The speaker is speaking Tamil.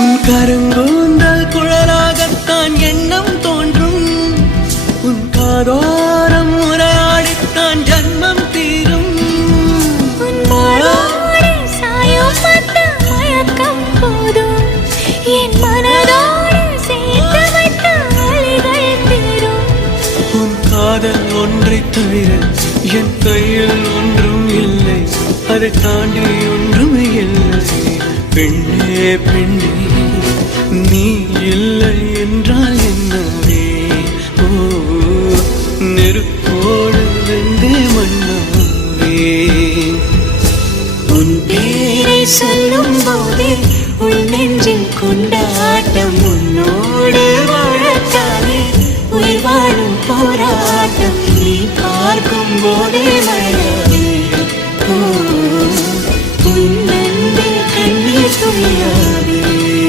உன் கருங்கூந்தல் குழலாகத்தான் எண்ணம் தோன்றும். உன் காதோரம் உரையாடித்தான் ஜன்மம் தீரும். உன் மாளோடு சாயும் மத்த மயக்கம் போதும். என் மனதோடு சேர்த்து வைத்த வழிகள் தீரும். உன் காதல் ஒன்றை தவிர என் கையில் ஒன்றும் இல்லை. அதை தாண்டி ஒன்றும் இல்லை. பெண்ணே பெண்ணே நீ இல்லை என்றால் என்னவே? ஓ நெருப்போடு வெந்தே மண்ணாவே. உன் பேரை சொல்லும் போதே உள் நெஞ்சில் கொண்டாட்டம். உன்னோடு வாழத்தானே உயிர் வாழும் போராட்டம். நீ பார்க்கும் போதே மழவே. உன் நன்பில் கண்ணீர் துளியா